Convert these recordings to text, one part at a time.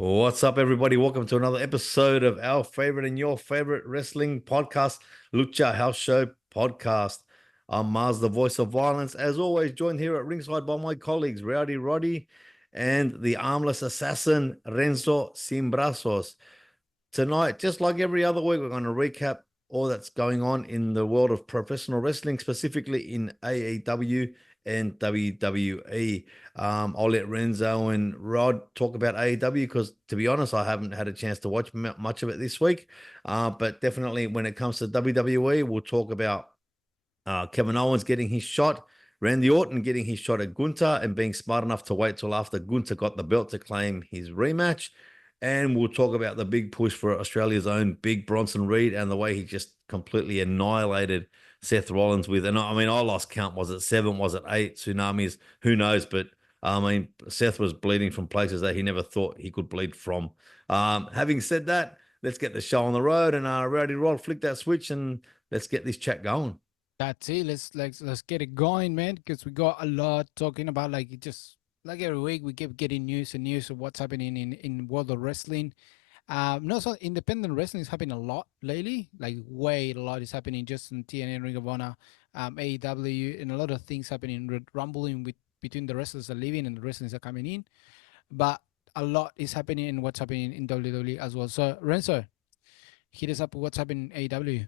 What's up, everybody? Welcome to another episode of our favorite and your favorite wrestling podcast, Lucha House Show Podcast. I'm Mars, the voice of violence, as always, joined here at ringside by my colleagues, Rowdy Roddy and the armless assassin, Renzo Simbrazos. Tonight, just like every other week, we're going to recap all that's going on in the world of professional wrestling, specifically in AEW and WWE. I'll let Renzo and Rod talk about AEW because, to be honest, I haven't had a chance to watch much of it this week. But definitely, when it comes to WWE, we'll talk about Kevin Owens getting his shot, Randy Orton getting his shot at Gunther, and being smart enough to wait till after Gunther got the belt to claim his rematch. And we'll talk about the big push for Australia's own Big Bronson Reed and the way he just completely annihilated Seth Rollins with. And I mean, I lost count. Was it 7? Was it 8 tsunamis? Who knows? But I mean, Seth was bleeding from places that he never thought he could bleed from. Having said that, let's get the show on the road. And Rowdy Rod, flick that switch and let's get this chat going. That's it. Let's get it going, man. Because we got a lot talking about. Like it just like every week we keep getting news and news of what's happening in world of wrestling. No, so independent wrestling is happening a lot lately. Like way a lot is happening just in TNA, Ring of Honor, AEW, and a lot of things happening, rumbling with between the wrestlers that are leaving and the wrestlers that are coming in. But a lot is happening in what's happening in WWE as well. So Renzo, hit us up with what's happening in AEW.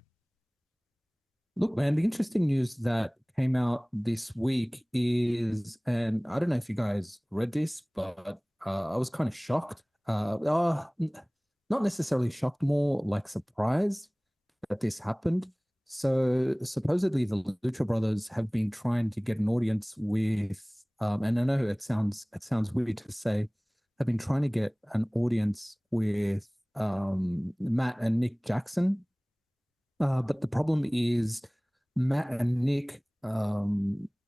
Look, man, the interesting news that came out this week is, and I don't know if you guys read this, but I was kind of shocked. Not necessarily shocked, more like surprised that this happened. So supposedly the Lucha Brothers have been trying to get an audience with, and I know it sounds weird to say, have been trying to get an audience with Matt and Nick Jackson, but the problem is Matt and Nick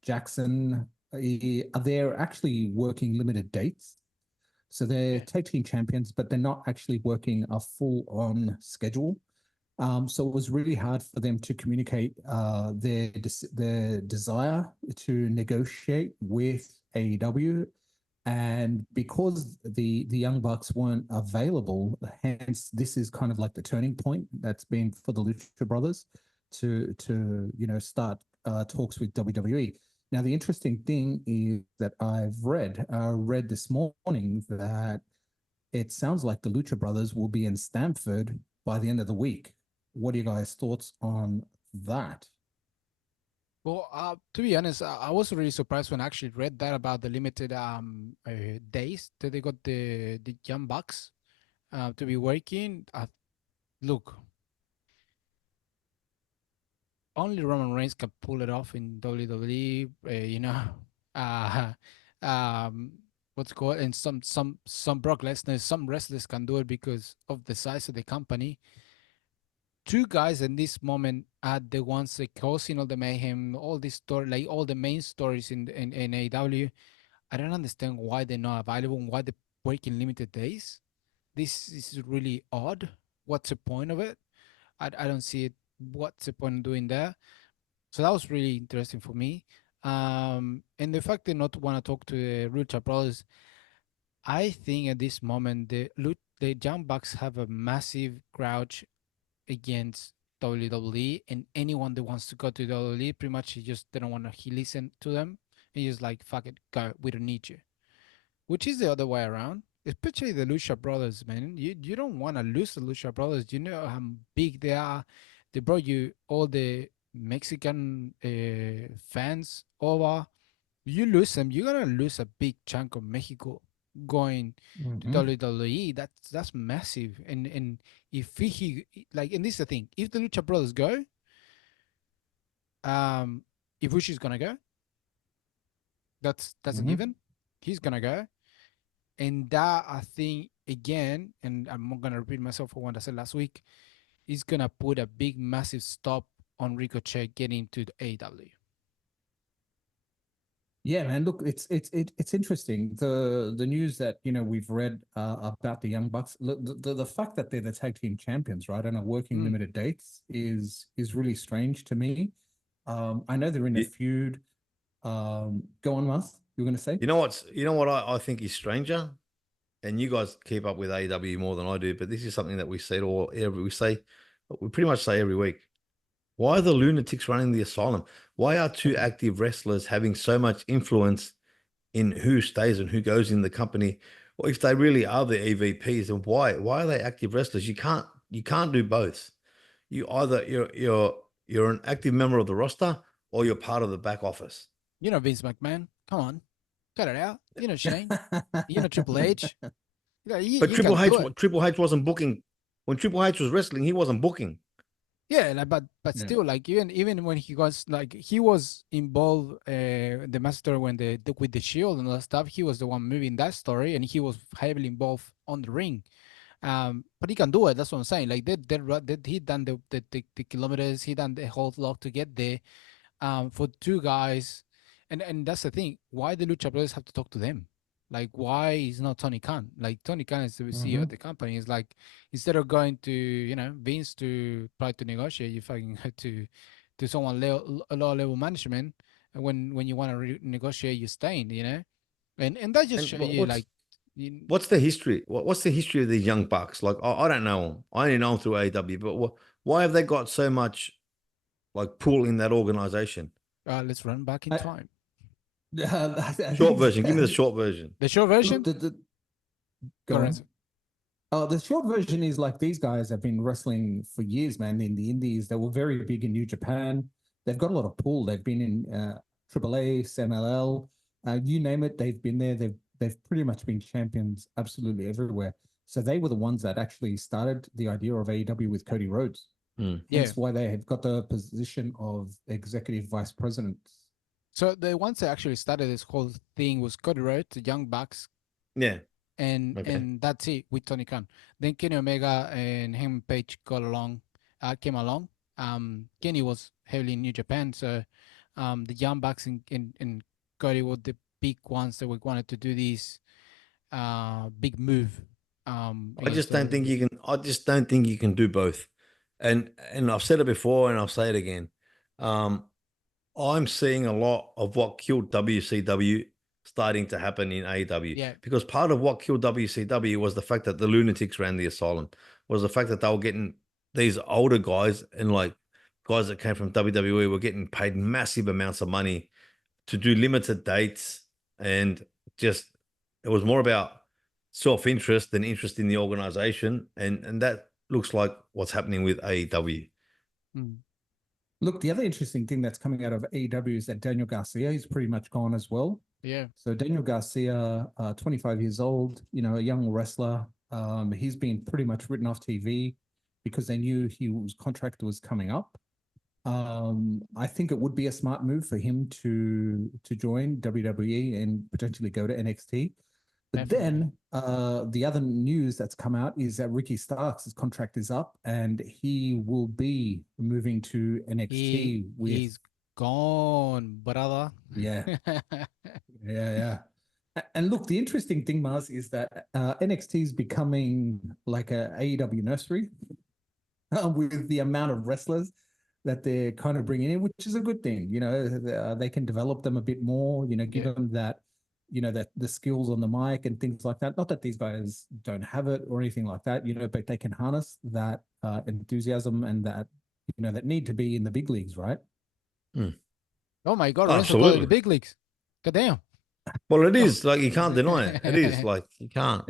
Jackson, they're actually working limited dates. So they're tag team champions, but they're not actually working a full on schedule. So it was really hard for them to communicate their desire to negotiate with AEW, and because the Young Bucks weren't available, hence this is kind of like the turning point that's been for the Lucha Brothers to start talks with WWE. Now the interesting thing is that I've read this morning that it sounds like the Lucha Brothers will be in Stamford by the end of the week. What are you guys' thoughts on that? Well, to be honest, I was really surprised when I actually read that about the limited days that they got the Young Bucks to be working. Look, only Roman Reigns can pull it off in WWE. Uh, um, what's it called, and some Brock Lesnar, some wrestlers can do it because of the size of the company. Two guys in this moment are the ones that causing all the mayhem, all this story, like all the main stories in AEW. I don't understand why they're not available and why they're working limited days. This is really odd. What's the point of it? I don't see it. What's the point of doing that? So that was really interesting for me. And the fact they not want to talk to the Lucha Brothers, I think at this moment the Young Bucks have a massive grouch against WWE, and anyone that wants to go to WWE, pretty much he just didn't want to he listen to them. He just like fuck it, go. We don't need you. Which is the other way around. Especially the Lucha Brothers, man. You don't want to lose the Lucha Brothers. You know how big they are. They brought you all the Mexican fans over. You lose them, you're gonna lose a big chunk of Mexico going to Mm-hmm. WWE. That's massive. And if like, and this is the thing, if the Lucha Brothers go, um, if Bushi's gonna go, that's a Mm-hmm. given. He's gonna go, and that I think again, and I'm not gonna repeat myself for what I said last week, is gonna put a big massive stop on Ricochet getting to the AEW. Yeah, man. Look, it's interesting. The news that we've read about the Young Bucks. Look, the fact that they're the tag team champions, right, and are working Mm. limited dates is really strange to me. I know they're in a You, feud. Go on, Mas. You're going to say? you know what I think is stranger? and you guys keep up with AEW more than I do, but this is something that we pretty much say every week. Why are the lunatics running the asylum? Why are two active wrestlers having so much influence in who stays and who goes in the company? Or if they really are the EVPs, then why are they active wrestlers? You can't do both. You either you're an active member of the roster or you're part of the back office. You know Vince McMahon. Come on, cut it out. You know Shane. You know Triple H. But You can do it. Triple H wasn't booking when Triple H was wrestling. He wasn't booking. Yeah, like, but Yeah. still, like even when he was like he was involved, the master when with the shield and all that stuff, he was the one moving that story, and he was heavily involved on the ring. But he can do it. That's what I'm saying. Like he done the kilometers, he done the whole lot to get there. For two guys, and that's the thing. Why the Lucha Brothers have to talk to them? Like, why is not Tony Khan? Like, Tony Khan is the CEO of the company. It's like, instead of going to Vince to try to negotiate, you fucking go to someone a low level management. And when you want to negotiate, you staying. And that just And show you like. You, what's the history? What's the history of these young bucks? Like I don't know them. I only know them through AEW. But why have they got so much like pull in that organization? let's run back in I- time. I Short think- version. Give me the short version. The short version. Look, go on. Lorenzo. Oh, the short version is like these guys have been wrestling for years, man. In the Indies, they were very big in New Japan. They've got a lot of pull. They've been in AAA, CMLL, you name it. They've been there. They've pretty much been champions absolutely everywhere. So they were the ones that actually started the idea of AEW with Cody Rhodes. Yeah. That's why they have got the position of executive vice president. So the ones that actually started this whole thing was Cody Rhodes, the Young Bucks, Yeah. and Okay. and that's it with Tony Khan. Then Kenny Omega and him Page came along. Kenny was heavily in New Japan, so the Young Bucks and Cody were the big ones that we wanted to do this big move. I just don't think you can. I just don't think you can do both. And I've said it before, and I'll say it again. I'm seeing a lot of what killed WCW starting to happen in AEW. Yeah. Because part of what killed WCW was the fact that the lunatics ran the asylum. Was the fact that they were getting these older guys and like guys that came from WWE were getting paid massive amounts of money to do limited dates, and just it was more about self-interest than interest in the organization, and that looks like what's happening with AEW. Look, the other interesting thing that's coming out of AEW is that Daniel Garcia is pretty much gone as well. Yeah. So Daniel Garcia, 25 years old, a young wrestler. He's been pretty much written off TV because they knew his contract was coming up. I think it would be a smart move for him to join WWE and potentially go to NXT. But then the other news that's come out is that Ricky Starks' contract is up and he will be moving to NXT. He's gone, brother. Yeah. Yeah. And look, the interesting thing, Mars, is that NXT is becoming like a AEW nursery with the amount of wrestlers that they're kind of bringing in, which is a good thing. They can develop them a bit more, give them that, that the skills on the mic and things like that. Not that these guys don't have it or anything like that, but they can harness that enthusiasm and that, that need to be in the big leagues, right? Oh my God, Absolutely. the big leagues. God damn. Well, it is like you can't deny it. It is like you can't.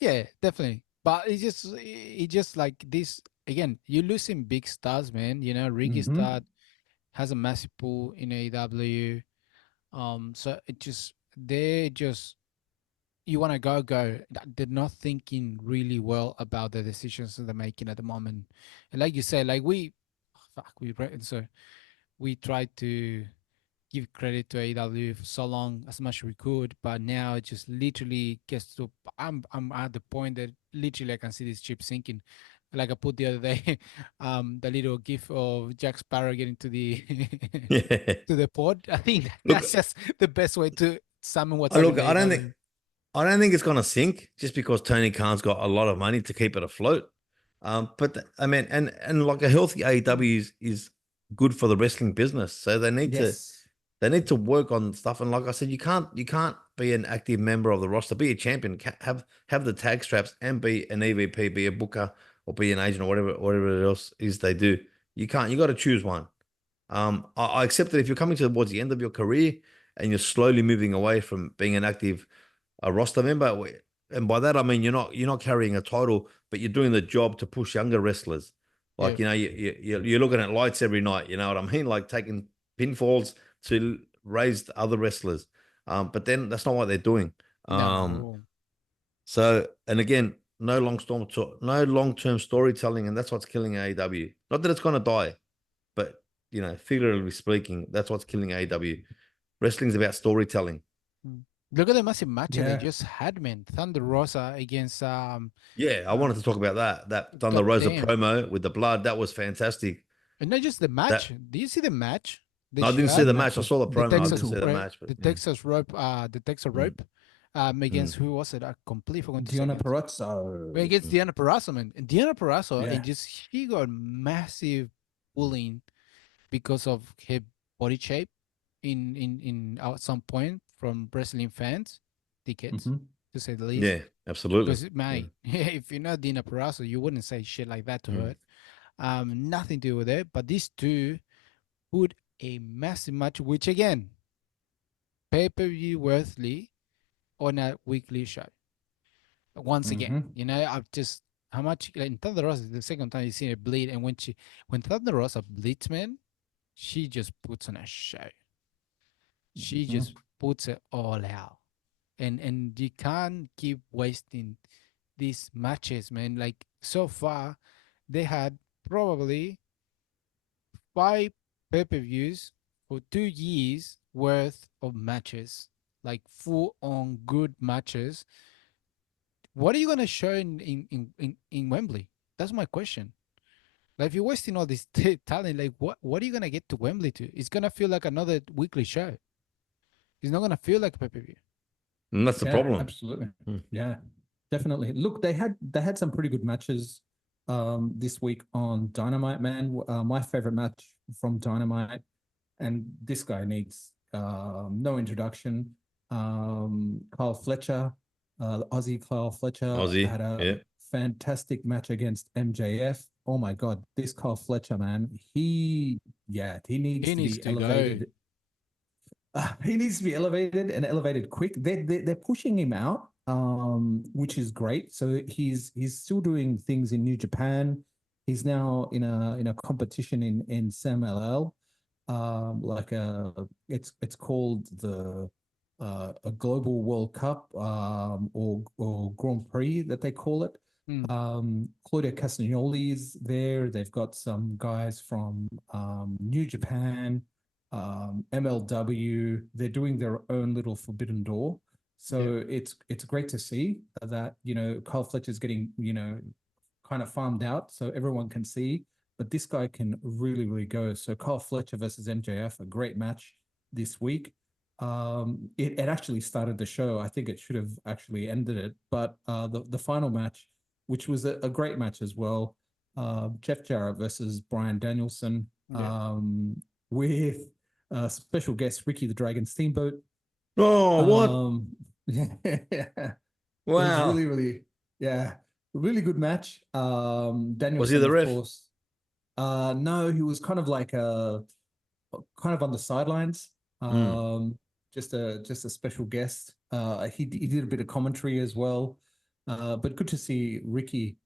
Yeah, definitely. But it just like this again. You're losing big stars, man. Ricky Starr has a massive pool in AEW. So you want to go. They're not thinking really well about the decisions that they're making at the moment. And like you said, like we tried to give credit to AEW for so long as much as we could, but now it just literally gets to I'm at the point that literally I can see this ship sinking. Like I put the other day, the little gif of Jack Sparrow getting to the to the pod. I think that's just the best way to summon what's happening. Look, I don't think it's gonna sink just because Tony Khan's got a lot of money to keep it afloat. But I mean, and like a healthy AEW is good for the wrestling business, so they need to work on stuff. And like I said, you can't be an active member of the roster, be a champion, have the tag straps, and be an EVP, be a booker, or be an agent, or whatever else is they do. You can't. You got to choose one. I accept that if you're coming towards the end of your career and you're slowly moving away from being an active roster member, and by that I mean you're not carrying a title, but you're doing the job to push younger wrestlers. Like Yeah. you're looking at lights every night. You know what I mean? Like taking pinfalls to raise other wrestlers. But then that's not what they're doing. No. So and again, no long term storytelling, and that's what's killing AEW. Not that it's gonna die, but figuratively speaking, that's what's killing AEW. Wrestling's about storytelling. Mm. Look at the massive match they Yeah. just had, man. Thunder Rosa against Yeah, I wanted to talk about that. That Thunder God Rosa damn. promo with the blood, that was fantastic. And not just the That match. Do you see the match? They no, I didn't see showed the match match. I was saw the the promo. I Texas didn't see the right, match, but the yeah. Texas rope, the Texas Mm, rope, against mm, who was it? I completely forgot to say Diana it. Perazzo. Against mm. Diana Perazzo, man. And Diana Perazzo, Yeah. and just she got massive bullying because of her body shape in at some point from wrestling fans, tickets, hmm to say the least. Yeah, absolutely. Because Yeah. my if you're not Dina Perazzo, you wouldn't say shit like that to Mm. her. Nothing to do with it. But these two put a massive match, which again, pay-per-view worthily on a weekly show. Once again, hmm I've just how much like, in Thunder Rosa the second time you seen her bleed, and when Thunder Rosa bleeds, man, she just puts on a show. She hmm just puts it all out, and you can't keep wasting these matches, man. Like so far, they had probably 5 pay-per-views for 2 years worth of matches, like full on good matches. What are you gonna show in Wembley? That's my question. Like if you're wasting all this talent, like what are you gonna get to Wembley to? It's gonna feel like another weekly show. It's not gonna feel like a pay-per-view. And that's the Yeah, problem. absolutely. Mm. Yeah, definitely. Look, they had some pretty good matches this week on Dynamite, man. My favorite match from Dynamite, and this guy needs no introduction. Kyle Fletcher, the Aussie Kyle Fletcher, Aussie. had a Yeah. fantastic match against MJF. Oh my God, this Kyle Fletcher, man, he needs He to needs be to go. elevated. He needs to be elevated and elevated quick. They're pushing him out, which is great. So he's still doing things in New Japan. He's now in a competition in SAMLL, like it's called the a Global World Cup, or Grand Prix that they call it. Mm. Claudio Castagnoli is there. They've got some guys from New Japan, MLW. They're doing their own little Forbidden Door. So it's great to see that Kyle Fletcher's getting kind of farmed out so everyone can see. But this guy can really, really go. So Kyle Fletcher versus MJF, a great match this week. It actually started the show. I think it should have actually ended it. But the final match, which was a great match as well, Jeff Jarrett versus Bryan Danielson, Yeah. with special guest Ricky the Dragon Steamboat. Oh, what? Yeah, it was Wow. really, really, yeah, really good match. Was he Danielson, the of ref? course. No, he was kind of like kind of on the sidelines. Mm. Just a special guest. He did a bit of commentary as well. But good to see Ricky,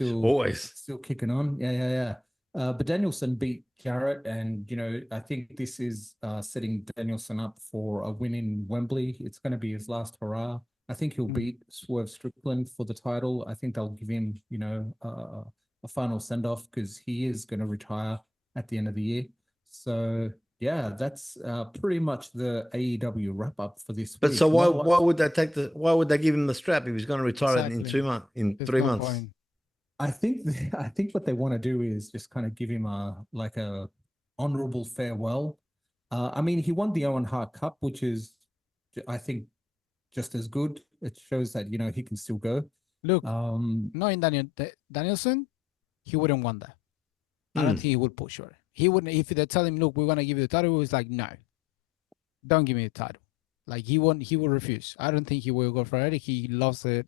Always. still kicking on. Yeah. But Danielson beat Jarrett, and I think this is setting Danielson up for a win in Wembley. It's going to be his last hurrah. I think he'll Mm. beat Swerve Strickland for the title. I think they'll give him, a final send off because he is going to retire at the end of the year. So yeah, that's pretty much the AEW wrap up for this But week. so why Not a lot- why would they why would they give him the strap if he's going to retire in Exactly. 2 months, in There's 3 no months? point. I think I think what they want to do is just kind of give him a honorable farewell. I mean, he won the Owen Hart Cup, which is, I think, just as good. It shows that he can still go. Look, Um, knowing Danielson, he wouldn't want that. I don't Hmm. think he would push for it. He wouldn't if they tell him, look, we're gonna give you the title. He's like, no, don't give me the title. Like he won't. He will refuse. I don't think he will go for it. He loves the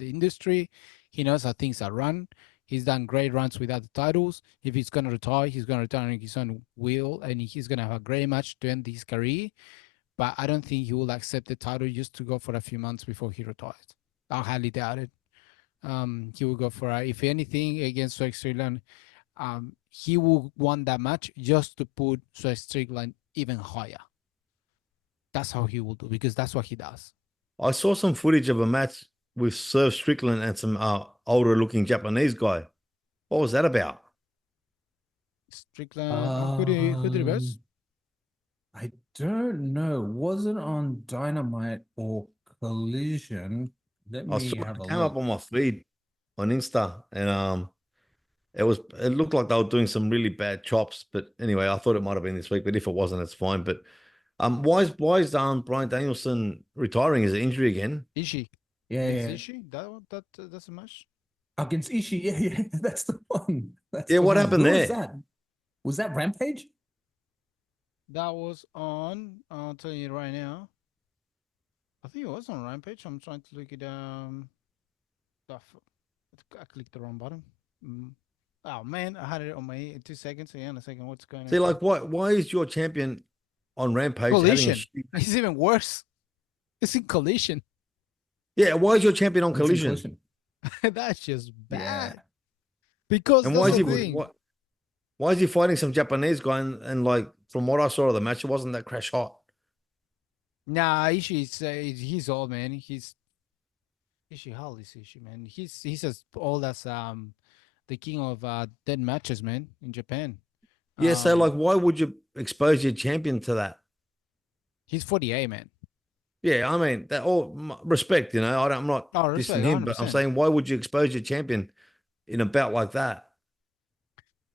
industry. He knows how things are run. He's done great runs without the titles. If he's gonna retire, he's gonna retire on his own will, and he's gonna have a great match to end his career. But I don't think he will accept the title just to go for a few months before he retires. I highly doubt it. He will go for if anything against Swag Strickland. He will want that match just to put Swag Strickland even higher. That's how he will do because that's what he does. I saw some footage of a match with Sir Strickland and some older looking Japanese guy. What was that about? Strickland, who did it verse? I don't know. Was it on Dynamite or Collision? Let I me saw have it a came up look. on my feed on Insta, and it looked like they were doing some really bad chops. But anyway, I thought it might have been this week. But if it wasn't, it's fine. But why is Brian Danielson retiring? Is it injury again? Ishii. Yeah, Against yeah. Ishii? That's a match? Against Ishii. Yeah, yeah. That's the one. That's Yeah, the what one. happened Who was there? that? Was that Rampage? That was on, I'll tell you right now. I think it was on Rampage. I'm trying to look it I clicked the wrong button. Oh man, I had it on my 2 seconds. Yeah, in a second. What's going on? See, like, why is your champion on Rampage having a Collision. It's even worse. It's in Collision. yeah? Why is your champion on It's in Collision? That's just Yeah. bad. Because And that's why is the he thing. why is he fighting some Japanese guy? And like from what I saw of the match, it wasn't that crash hot. Nah, Ishii's he's old man. Ishii, how old is Ishii, man? He's as old as the king of dead matches, man, in Japan. Yeah, so like, why would you expose your champion to that? He's 48, man. Yeah, I mean that. All respect, I'm not Oh, dissing respect, him, but I'm 100%. saying why would you expose your champion in a bout like that?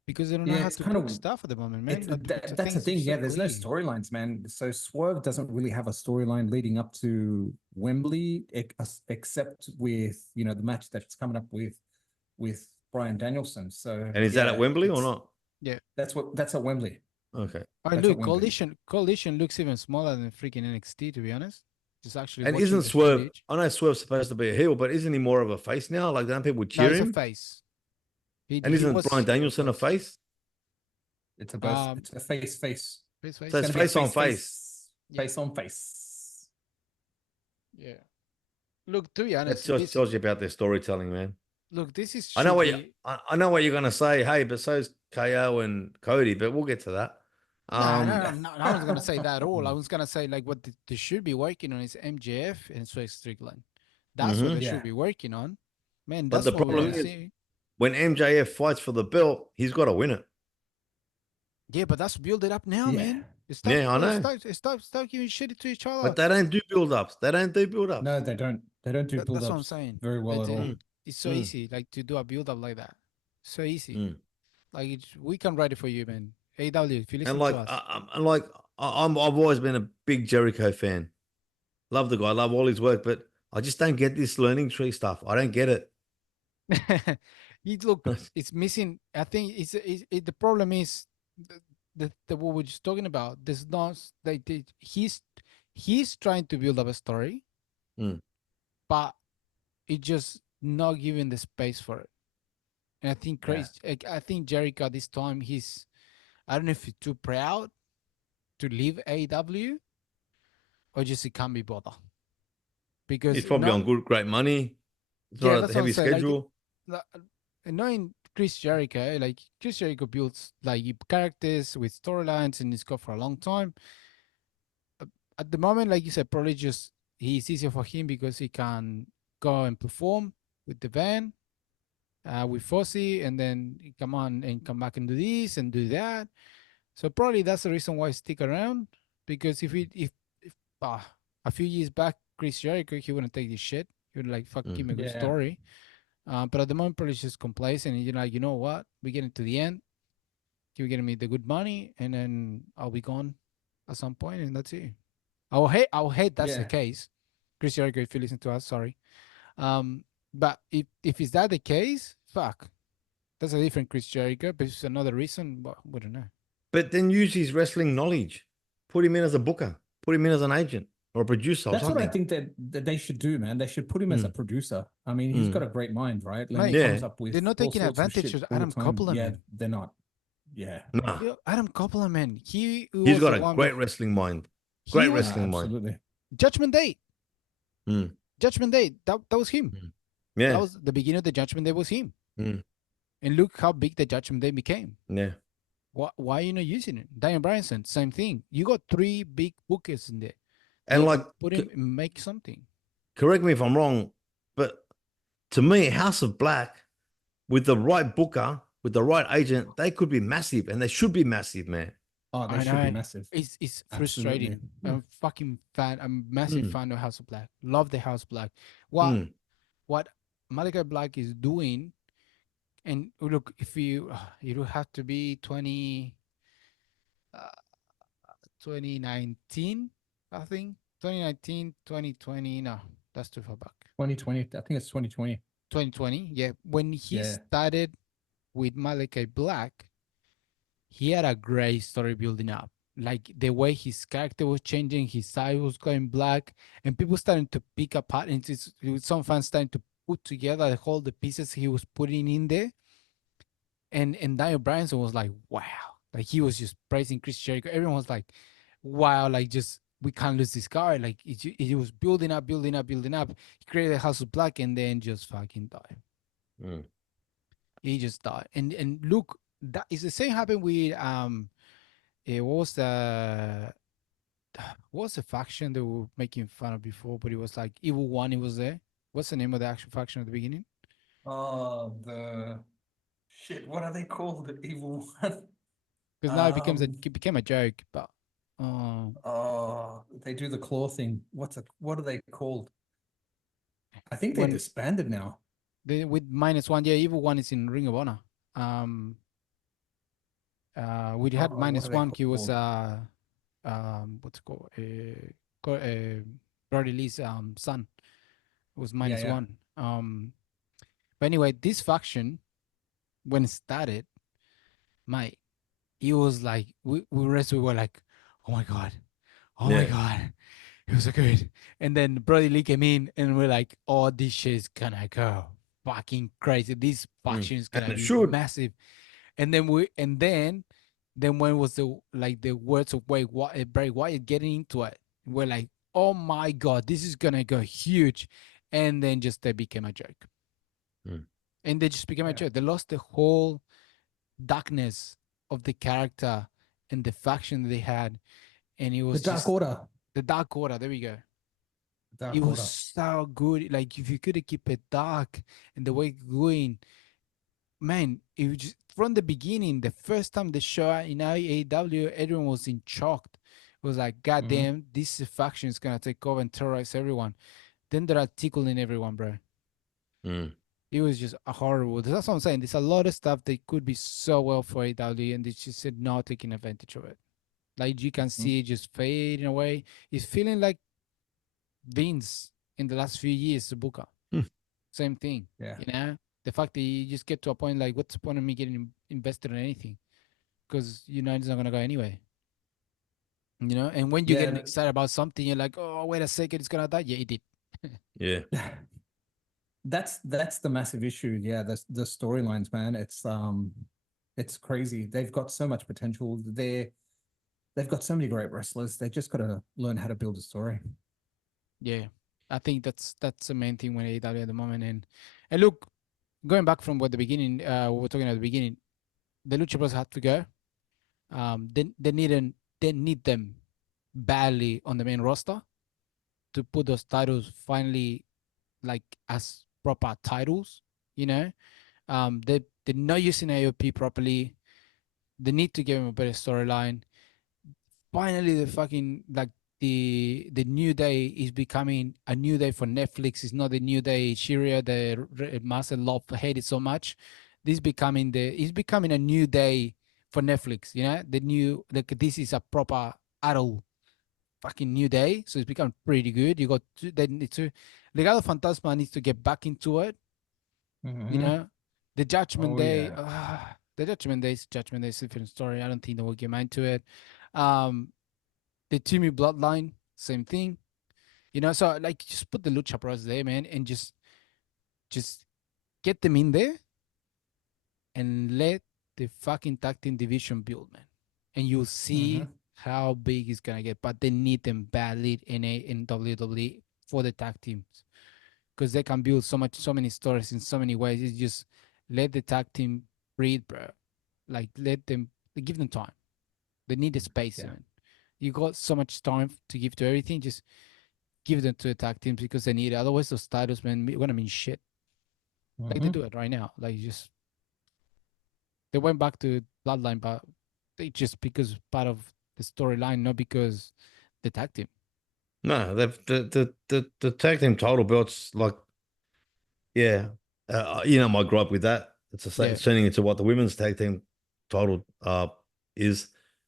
Because they don't know Yeah, how it's to kind book of stuff at the moment, man. that's the thing. So Yeah, there's no clear. storylines, man. So Swerve doesn't really have a storyline leading up to Wembley, except with the match that's coming up with Brian Danielson. So And is that at Wembley or not? Yeah. That's at Wembley. Okay. Oh, That's look, at Wembley. Collision looks even smaller than freaking NXT, to be honest. Just actually And watching isn't the Swerve? footage. I know Swerve's supposed to be a heel, but isn't he more of a face now? Like, don't people No, cheer he's a him? face. And isn't Brian He was Danielson a face. face? It's a both. Um, It's a face. Face, So It's it's gonna be a face on face. Yeah. face on face. Yeah. Look, to be That honest, just tells you about their storytelling, man. this is I know what you, strictly. I know what you're gonna say. Hey, but so's KO and Cody, but we'll get to that. Nah, no, I was gonna say that at all. I mm, was gonna say like what they should be working on is MJF and Sway Strickland. That's what mhm. they should Yeah. be working on. Man, But that's the what we problem want to Yeah. is see. when MJF fights for the belt, he's got to win it. Yeah, but that's build it up now, Yeah. man. Yeah, I know. Stop giving shit to each But other. they don't do build-ups. They don't do build-ups. No, they don't. They don't do That's what I'm build-ups saying. very well at all. Mm. It's so Mm. easy, like to do a build up like that. So easy. Mm. Like we can write it for you, man. AW, if you listen And to like, us. I've always been a big Jericho fan. Love the guy, love all his work, but I just don't get this learning tree stuff. I don't get it. Look, it's missing. I think the problem is what we're just talking about. There's not like he's trying to build up a story, Mm. but it's just not giving the space for it. And I think Yeah. I think Jericho this time I don't know if he's too proud to leave AEW or just he can't be bothered because He's probably on great money. It's yeah, not that's a what I'm heavy saying. schedule. Knowing Chris Jericho, like Chris Jericho builds like characters with storylines and he's got for a long time. At the moment, like you said, probably just he's easier for him because he can go and perform with the band, with Fossey, and then he come on and come back and do this and do that. So probably that's the reason why I stick around. Because if a few years back, Chris Jericho, he wouldn't take this shit. He would like fuck give me a good Yeah. story. But at the moment, probably just complacent. And you're like, you know what? We're getting to the end. You're getting me the good money, and then I'll be gone at some point, and that's it. I will hate that's the Yeah. case. Chris Jericho, if you listen to us, sorry. But if is that the case, fuck, that's a different Chris Jericho. But if it's another reason, well, we don't know. But then use his wrestling knowledge. Put him in as a booker. Put him in as an agent, or a producer or That's what I something. think that they should do, man. They should put him as a producer. I mean, he's got a great mind, right? And he Mate, comes Yeah. up with they're not all taking sorts of advantage shit of all the Adam time. Copeland, Yeah, man. they're not. Yeah, Nah. Yo, Adam Copeland, man. He He's was got the a one. great wrestling mind. He Great was wrestling mind. absolutely. Judgment Day. Mm. Judgment Day. That was him. Mm. That Yeah. was the beginning of the Judgment Day. Was him. Mm. And look how big the Judgment Day became. Yeah. Why are you not using it? Daniel Bryanson, same thing. You got 3 big bookers in there. And You like, can put him and make something. correct me if I'm wrong, but to me, House of Black, with the right booker, with the right agent, they could be massive, and they should be massive, man. Oh, they I should be know. massive. It's Absolutely. frustrating. I'm a fucking fan. I'm a massive fan of House of Black. Love the House of Black. What Malachi Black is doing, and look, if you it will have to be 2019, I think 2019, 2020. No, that's too far back. 2020. I think it's 2020. 2020, yeah. When he Yeah. started with Malachi Black, he had a great story building up. Like the way his character was changing, his side was going black, and people starting to pick apart. And some fans starting to put together the pieces he was putting in there. And Daniel Bryanson was like, wow. Like he was just praising Chris Jericho. Everyone was like, wow, like just we can't lose this guy. Like it was building up, building up, building up. He created House of Black and then just fucking died. Mm. He just died. And look, that is the same happened with it was the what was the faction they were making fun of before, but it was like Evil One, it was there. What's the name of the actual faction at the beginning? Oh, the shit. What are they called? The evil one. Because now it became a joke, but Oh, they do the claw thing. What are they called? I think they when disbanded now. they with -1, yeah, Evil One is in Ring of Honor. We had What are they -1. He was called? what's it called? Brody Lee's son. It was minus Yeah. one. But anyway, this faction when it started, it was like we were like, oh my god, oh my Yeah. god, it was so good. And then Brody Lee came in, and we're like, oh, this shit's gonna go fucking crazy. This faction is And gonna it be should. massive. And then when was the words of Bray Wyatt getting into it? We're like, oh my god, this is gonna go huge. And then just they became a joke. Mm. And they just became a Yeah. joke. They lost the whole darkness of the character and the faction they had. And it The was Dark just Order. the Dark Order. There we go. Dark It was Order. so good. Like if you could keep it dark and the way it's going, man, it was just from the beginning, the first time the show in AEW, everyone was in shock. It was like, God damn, this faction is gonna take over and terrorize everyone. Then they're tickling everyone, bro. Mm. It was just a horrible. That's what I'm saying. There's a lot of stuff that could be so well for AEW, and they just said not taking advantage of it. Like you can see it just fading away. It's feeling like Vince in the last few years, the Booker. Same thing. Yeah. You know, the fact that you just get to a point like, what's the point of me getting invested in anything? Because you know it's not gonna go anyway. You know, and when you're Yeah. getting excited about something, you're like, oh, wait a second, it's gonna die. Yeah, it did. Yeah. That's the massive issue. Yeah, the storylines, man. It's crazy. They've got so much potential. They've got so many great wrestlers. They just got to learn how to build a story. Yeah, I think that's the main thing with AEW at the moment. And look, going back from what the beginning, we were talking at the beginning, the Lucha Bros had to go. They need them badly on the main roster to put those titles finally like as proper titles. You know, they're not using AOP properly. They need to give them a better storyline. Finally, the fucking like the new day is becoming a new day for Netflix. It's not the new day Shiria, the master love hated so much. This becoming it's becoming a new day for Netflix. You know, the new like this is a proper adult fucking new day. So it's become pretty good. You got they need to Legado Fantasma needs to get back into it. You know, the Judgment Oh, Day. yeah. The Judgment Day is a different story. I don't think they will get into it. The Timmy Bloodline, same thing. You know, so like just put the Lucha Bros there, man, and just get them in there and let the fucking tag team division build, man. And you'll see how big it's gonna get. But they need them badly in WWE for the tag teams because they can build so many stories in so many ways. It's just let the tag team breathe, bro. Like let them give them time. They need the space, man. You got so much time to give to everything. Just give them to the tag teams because they need it. Otherwise, those titles, man, gonna mean shit. Like they do it right now. Like just they went back to Bloodline, but they just because part of the storyline, not because the tag team. No, the tag team title belts, like, yeah, my gripe with that. It's turning into what the women's tag team title is,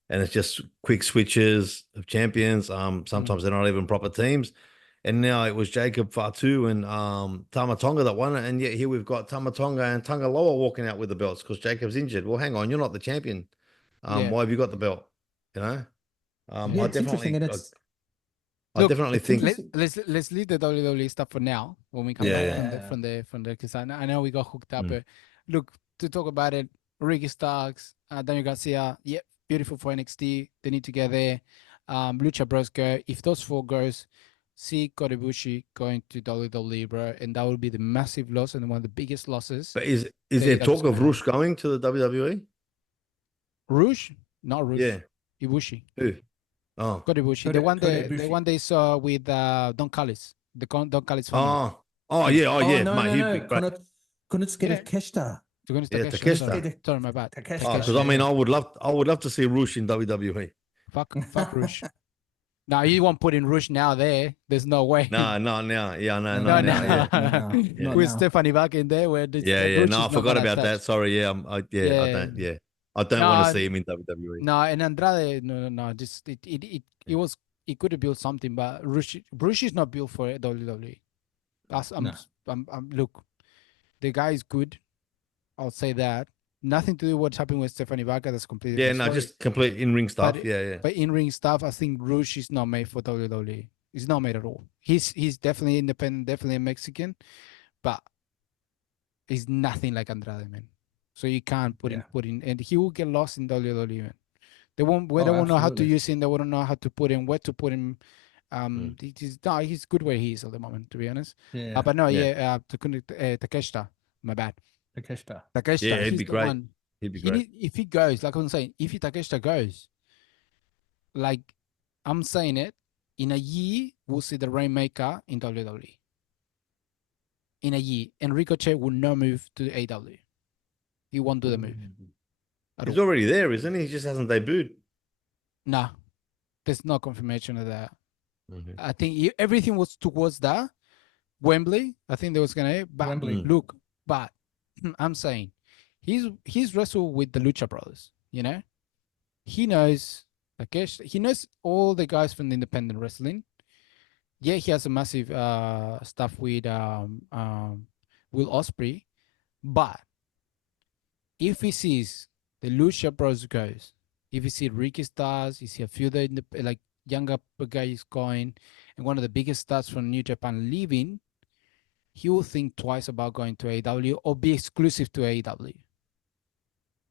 and it's just quick switches of champions. Sometimes they're not even proper teams. And now it was Jacob Fatu and Tama Tonga that won it, and yet here we've got Tama Tonga and Tonga Loa walking out with the belts because Jacob's injured. Well, hang on, you're not the champion. Why have you got the belt? You know, Yeah, it's interesting, and it's I definitely think let's leave the WWE stuff for now when we come back from the because I know we got hooked up. But look, to talk about it, Ricky Starks, Daniel Garcia, yeah, beautiful for NXT. They need to get there. Lucha Bros go. If those four goes, see Korebushi going to WWE, bro, and that would be the massive loss and one of the biggest losses. But is there talk of Rush going to the WWE? Rush? Not Rush. Yeah. Ibushi. Who? Oh. Korebushi. The one they saw with Don Callis. The Don Callis family. Yeah. No, Mate, no, no. Yeah. Keshta. Takeshita. Sorry, my bad. Because I mean, I would love to see Rush in WWE. Fuck Rush. No, you won't put in Rush now there. There's no way. No, not now. Yeah, no, no. With Stephanie back in there, where Rush no, I forgot about that. Sorry, I don't want to see him in WWE. No, and Andrade, no. Just it could have built something, but Rush is not built for WWE. Look, the guy is good. I'll say that. Nothing to do with what's happening with Stephanie Vaca. That's completely just complete in-ring stuff. But in-ring stuff, I think Rush is not made for WWE. He's not made at all. He's definitely independent, definitely a Mexican, but he's nothing like Andrade, man. So you can't put in, and he will get lost in WWE, man. They won't know how to use him. They won't know how to put him, where to put him. He's good where he is at the moment, to be honest. But no, Takeshita, my bad. Takeshita. Yeah, he'd be great. He'd be great. If he goes, like I'm saying, if Takeshita goes, like I'm saying it, in a year, we'll see the Rainmaker in WWE. In a year. And Ricochet will not move to AEW. He won't do the move. He's already there, isn't he? He just hasn't debuted. Nah. There's no confirmation of that. I think everything was towards that. Wembley, I think they was going to. Look, but I'm saying he's wrestled with the Lucha Brothers, you know? He knows he knows all the guys from the independent wrestling. Yeah, he has a massive stuff with Will Ospreay, but if he sees the Lucha Bros goes, if you see Ricky Stars, you see a few of the like younger guys going, and one of the biggest stars from New Japan leaving, he will think twice about going to AEW or be exclusive to AEW.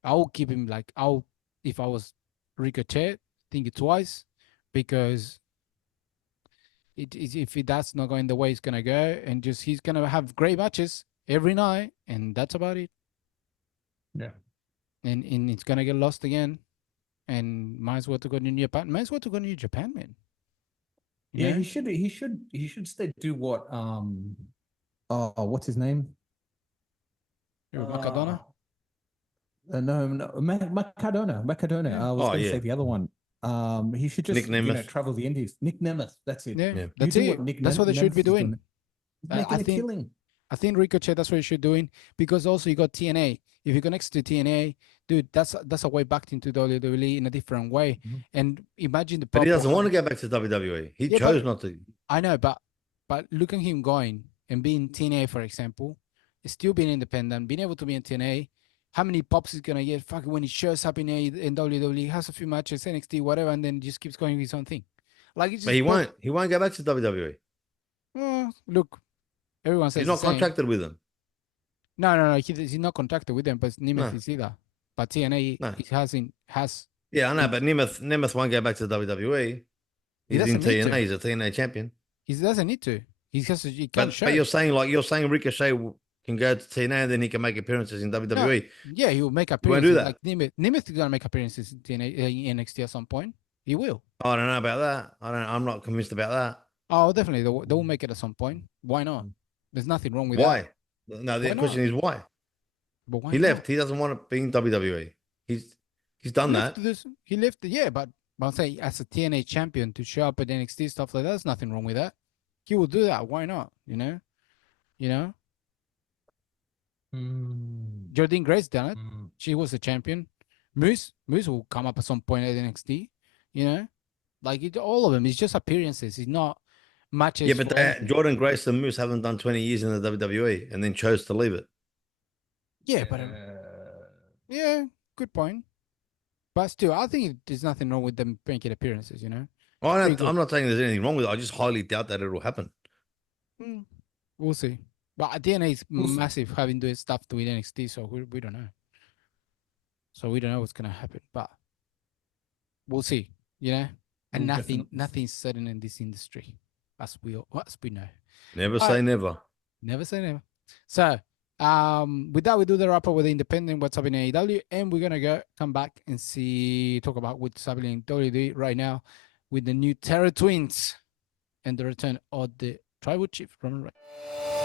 I will keep him if I was Ricochet, think it twice, because if that's not going the way it's gonna go, and just he's gonna have great matches every night, and that's about it. Yeah. And it's gonna get lost again. And might as well to go to New Japan. Might as well to go to New Japan, man. You know? He should stay do what what's his name? Macadona? No, Macadona. I was going to say the other one. He should just travel the Indies. Nick Nemeth, that's it. Yeah. That's it. That's what they should be doing. Making a killing. I think Ricochet, that's what you should be doing, because also you got TNA. If you connect to TNA, dude, that's a way back into WWE in a different way. And imagine But he doesn't want to go back to WWE. He chose not to. I know, but look at him going and being TNA, for example, still being independent, being able to be in TNA. How many pops is gonna get? Fucking when he shows up in WWE, has a few matches, NXT, whatever, and then just keeps going his own thing. Like, But he won't go back to WWE. Look, everyone says He's the not same. contracted with them. No. He's not contracted with them, but Nemeth No. is either. But TNA No. has. Yeah, I know, but Nemeth won't go back to WWE. He He's in doesn't need TNA. to. He's a TNA champion. He doesn't need to. He can't show. But you're saying Ricochet can go to TNA and then he can make appearances in WWE. Yeah, he will make He won't appearances do that. like Nemeth. Nemeth is gonna make appearances in TNA, in NXT at some point. He will. I don't know about that. I'm not convinced about that. Oh, definitely. They will make it at some point. Why not? There's nothing wrong with that. Why? No, the Why question is why. But why He not? left. He doesn't want to be in WWE. He's done that. He left. Yeah, but I'm saying as a TNA champion to show up at NXT stuff like that, there's nothing wrong with that. He will do that. Why not? You know. Jordynne Grace done it. She was a champion. Moose will come up at some point at NXT. You know, like all of them. It's just appearances. It's not matches. Yeah, but Jordan Grace and Moose haven't done 20 years in the WWE and then chose to leave it. Yeah, but yeah, good point. But still, I think there's nothing wrong with them making appearances. You know. I'm not saying there's anything wrong with it. I just highly doubt that it'll happen. We'll see. But DNA is massive, having doing stuff with NXT, so we don't know. So we don't know what's gonna happen, but we'll see. You know, and nothing's certain in this industry, as we know. Never say never. Never say never. So, with that, we do the wrap up with the independent what's happening in AEW, and we're gonna come back and talk about what's happening in WWE right now with the new Terror Twins and the return of the Tribal Chief Roman Reigns.